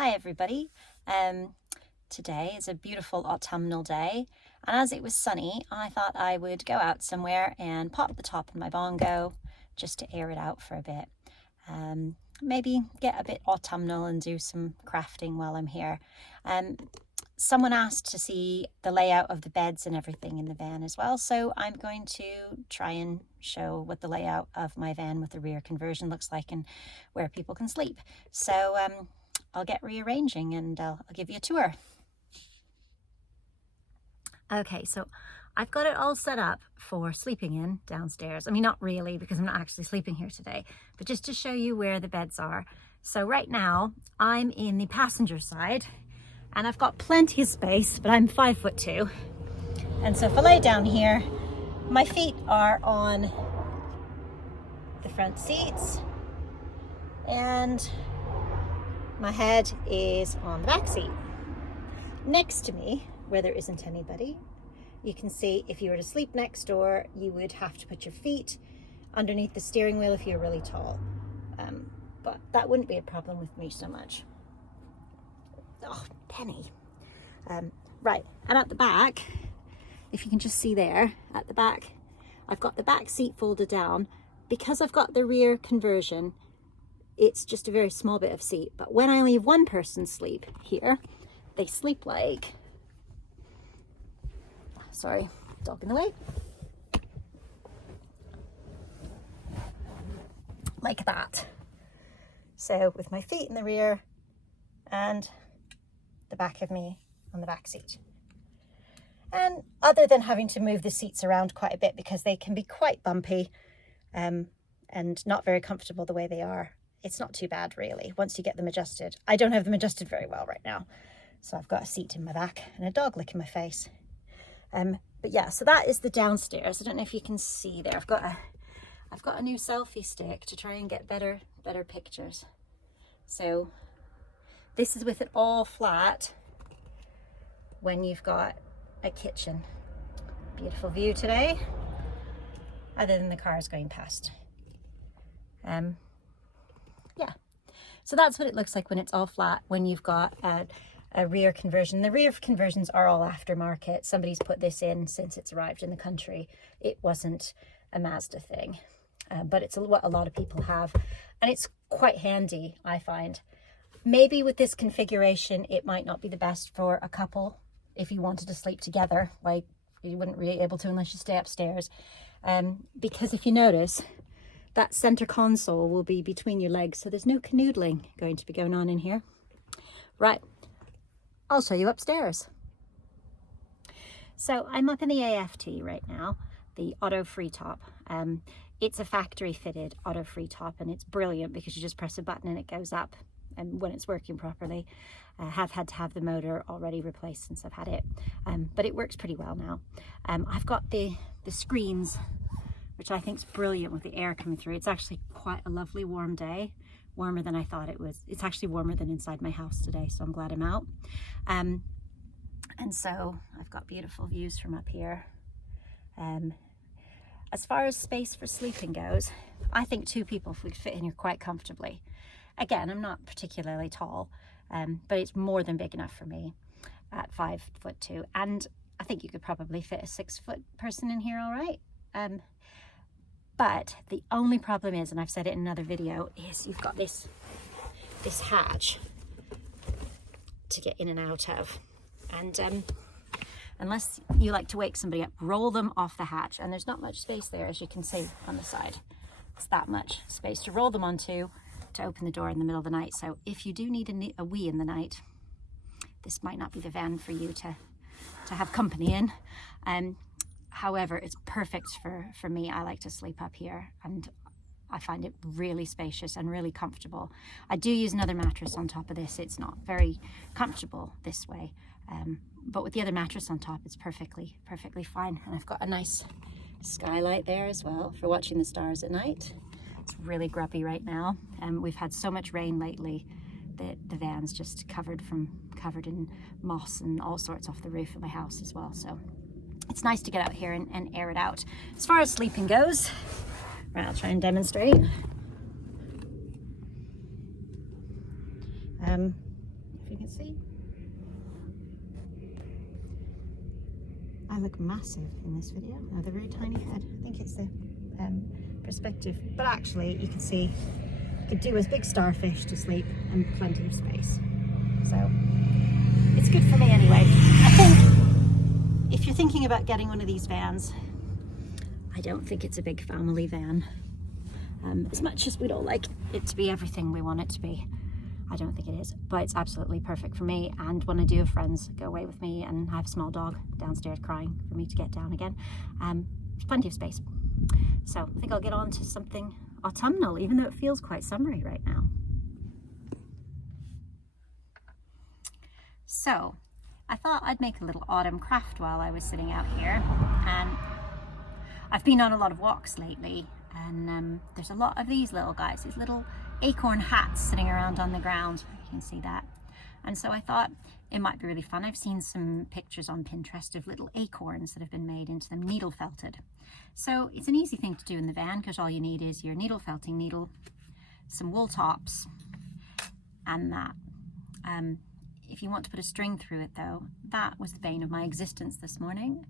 Hi everybody. Today is a beautiful autumnal day, and as it was sunny, I thought I would go out somewhere and pop the top of my bongo just to air it out for a bit. Maybe get a bit autumnal and do some crafting while I'm here. Someone asked to see the layout of the beds and everything in the van as well, so I'm going to try and show what the layout of my van with the rear conversion looks like and where people can sleep. So I'll get rearranging and I'll give you a tour. Okay, so I've got it all set up for sleeping in downstairs. I mean, not really, because I'm not actually sleeping here today, but just to show you where the beds are. So right now I'm in the passenger side and I've got plenty of space, but I'm 5'2". And so if I lay down here, my feet are on the front seats and my head is on the back seat. Next to me, where there isn't anybody, you can see if you were to sleep next door, you would have to put your feet underneath the steering wheel if you're really tall. But that wouldn't be a problem with me so much. Oh, Penny. Right, and at the back, if you can just see there, at the back, I've got the back seat folded down. Because I've got the rear conversion, it's just a very small bit of seat. But when I leave one person sleep here, they sleep like, sorry, dog in the way, like that. So with my feet in the rear and the back of me on the back seat. And other than having to move the seats around quite a bit because they can be quite bumpy and not very comfortable the way they are, it's not too bad really once you get them adjusted. I don't have them adjusted very well right now. So I've got a seat in my back and a dog licking my face. But yeah, so that is the downstairs. I don't know if you can see there. I've got a new selfie stick to try and get better pictures. So this is with it all flat when you've got a kitchen. Beautiful view today, other than the cars going past. Yeah, so that's what it looks like when it's all flat, when you've got a rear conversion. The rear conversions are all aftermarket. Somebody's put this in since it's arrived in the country. It wasn't a Mazda thing, but it's what a lot of people have, and it's quite handy, I find. Maybe with this configuration, it might not be the best for a couple if you wanted to sleep together. Like, you wouldn't really be able to unless you stay upstairs, because if you notice, that center console will be between your legs, so there's no canoodling going to be going on in here. Right, I'll show you upstairs. So I'm up in the AFT right now, the auto free top. It's a factory fitted auto free top, and it's brilliant because you just press a button and it goes up, and when it's working properly. I have had to have the motor already replaced since I've had it, but it works pretty well now. I've got the screens, which I think is brilliant with the air coming through. It's actually quite a lovely warm day, warmer than I thought it was. It's actually warmer than inside my house today, so I'm glad I'm out. And so I've got beautiful views from up here. As far as space for sleeping goes, I think two people would fit in here quite comfortably. Again, I'm not particularly tall, but it's more than big enough for me at 5'2", and I think you could probably fit a 6-foot person in here all right. But the only problem is, and I've said it in another video, is you've got this hatch to get in and out of, and unless you like to wake somebody up, roll them off the hatch, and there's not much space there, as you can see on the side. It's that much space to roll them onto, to open the door in the middle of the night. So if you do need a wee in the night, this might not be the van for you to have company in. However, it's perfect for me. I like to sleep up here, and I find it really spacious and really comfortable. I do use another mattress on top of this. It's not very comfortable this way, but with the other mattress on top, it's perfectly fine. And I've got a nice skylight there as well for watching the stars at night. It's really grubby right now, and we've had so much rain lately that the van's just covered in moss and all sorts off the roof of my house as well. So it's nice to get out here and air it out. As far as sleeping goes, right, I'll try and demonstrate. see? I look massive in this video. I have a very tiny head. I think it's the perspective, but actually you can see you could do a big starfish to sleep and plenty of space. So it's good for me anyway. I think if you're thinking about getting one of these vans, I don't think it's a big family van. As much as we'd all like it to be everything we want it to be, I don't think it is, but it's absolutely perfect for me. And when I do have friends go away with me and I have a small dog downstairs crying for me to get down again, there's plenty of space. So I think I'll get on to something autumnal, even though it feels quite summery right now. So I thought I'd make a little autumn craft while I was sitting out here. And I've been on a lot of walks lately, and there's a lot of these little guys, these little acorn hats sitting around on the ground. You can see that. And so I thought it might be really fun. I've seen some pictures on Pinterest of little acorns that have been made into them, needle felted. So it's an easy thing to do in the van because all you need is your needle felting needle, some wool tops, and that. If you want to put a string through it though, that was the bane of my existence this morning.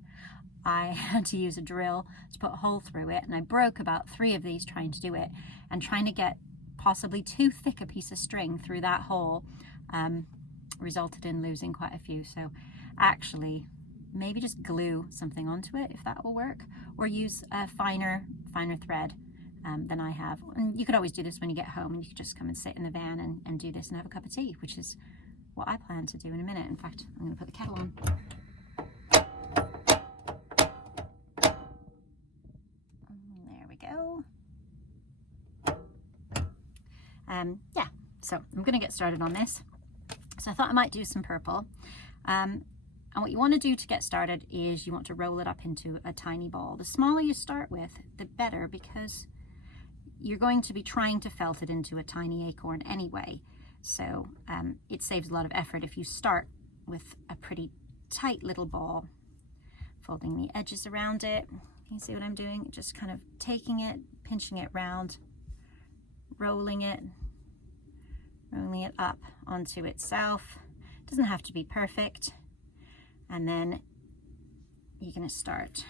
I had to use a drill to put a hole through it, and I broke about 3 of these trying to do it, and trying to get possibly too thick a piece of string through that hole resulted in losing quite a few. So actually maybe just glue something onto it if that will work, or use a finer thread than I have. And you could always do this when you get home, and you could just come and sit in the van and do this and have a cup of tea, which is what I plan to do in a minute. In fact, I'm going to put the kettle on. There we go. Yeah, so I'm going to get started on this. So I thought I might do some purple. And what you want to do to get started is you want to roll it up into a tiny ball. The smaller you start with, the better, because you're going to be trying to felt it into a tiny acorn anyway. So it saves a lot of effort if you start with a pretty tight little ball, folding the edges around it. You see what I'm doing? Just kind of taking it, pinching it round, rolling it up onto itself. It doesn't have to be perfect. And then you're going to start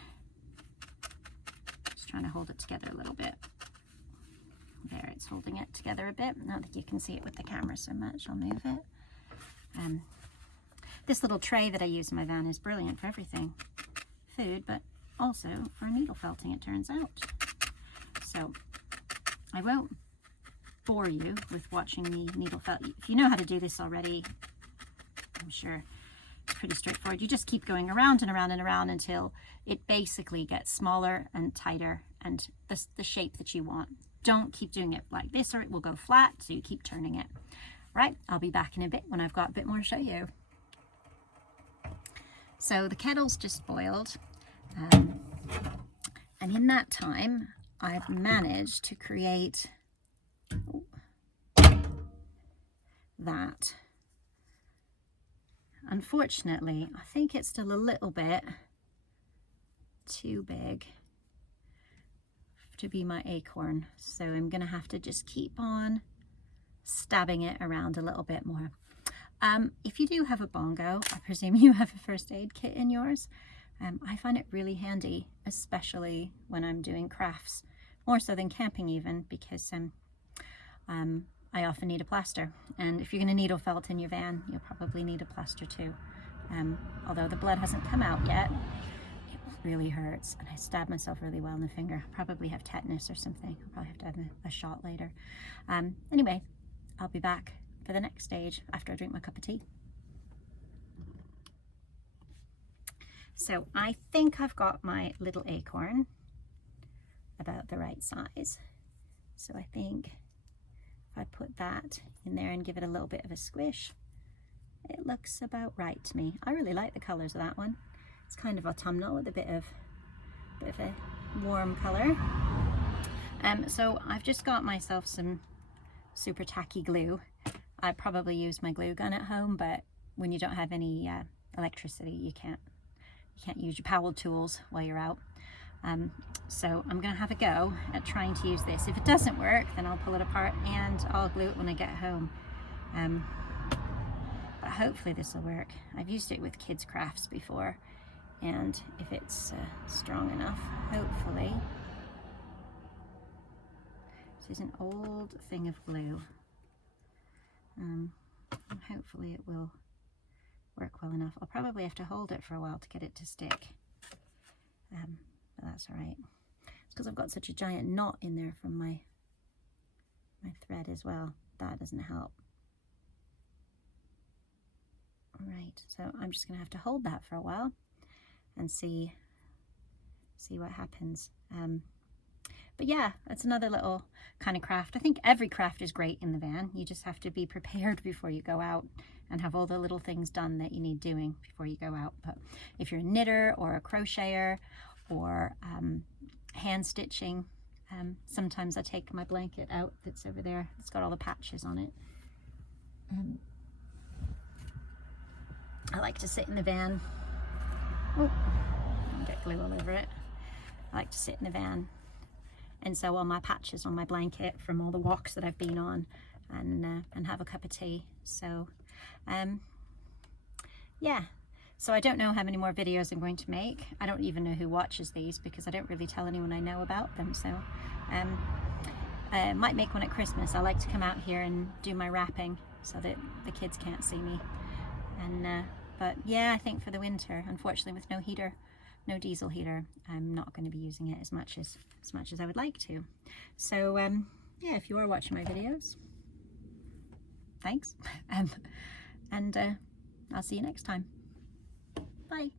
just trying to hold it together a little bit. There, it's holding it together a bit. I don't think you can see it with the camera so much. I'll move it. This little tray that I use in my van is brilliant for everything. Food, but also for needle felting, it turns out. So I won't bore you with watching me needle felt. If you know how to do this already, I'm sure it's pretty straightforward. You just keep going around and around and around until it basically gets smaller and tighter and the shape that you want. Don't keep doing it like this or it will go flat, so you keep turning it. Right, I'll be back in a bit when I've got a bit more to show you. So the kettle's just boiled, and in that time I've managed to create that. Unfortunately, I think it's still a little bit too big to be my acorn, so I'm gonna have to just keep on stabbing it around a little bit more. If you do have a bongo, I presume you have a first aid kit in yours. I find it really handy, especially when I'm doing crafts, more so than camping even, because I often need a plaster, and if you're going to needle felt in your van, you'll probably need a plaster too. Although the blood hasn't come out yet, it really hurts, and I stabbed myself really well in the finger. I probably have tetanus or something. I'll probably have to have a shot later. Anyway, I'll be back for the next stage after I drink my cup of tea. So I think I've got my little acorn about the right size. So I think if I put that in there and give it a little bit of a squish, it looks about right to me. I really like the colors of that one. It's kind of autumnal with a bit of a warm color. So I've just got myself some super tacky glue. I probably use my glue gun at home, but when you don't have any electricity, you can't use your power tools while you're out. So I'm gonna have a go at trying to use this. If it doesn't work, then I'll pull it apart and I'll glue it when I get home. but hopefully this will work. I've used it with kids crafts before, and if it's strong enough, hopefully. This is an old thing of glue, and hopefully it will work well enough. I'll probably have to hold it for a while to get it to stick, but that's all right. It's because I've got such a giant knot in there from my thread as well. That doesn't help. All right, so I'm just gonna have to hold that for a while and see what happens. But yeah, it's another little kind of craft. I think every craft is great in the van. You just have to be prepared before you go out and have all the little things done that you need doing before you go out. But if you're a knitter or a crocheter or hand stitching, sometimes I take my blanket out that's over there. It's got all the patches on it. I like to sit in the van. Oh, get glue all over it. I like to sit in the van and sew all my patches on my blanket from all the walks that I've been on, and have a cup of tea. So yeah, so I don't know how many more videos I'm going to make. I don't even know who watches these because I don't really tell anyone I know about them. So I might make one at Christmas. I like to come out here and do my wrapping so that the kids can't see me. And but yeah, I think for the winter, unfortunately with no heater, no diesel heater, I'm not going to be using it as much as I would like to. So yeah, if you are watching my videos, thanks. And I'll see you next time. Bye.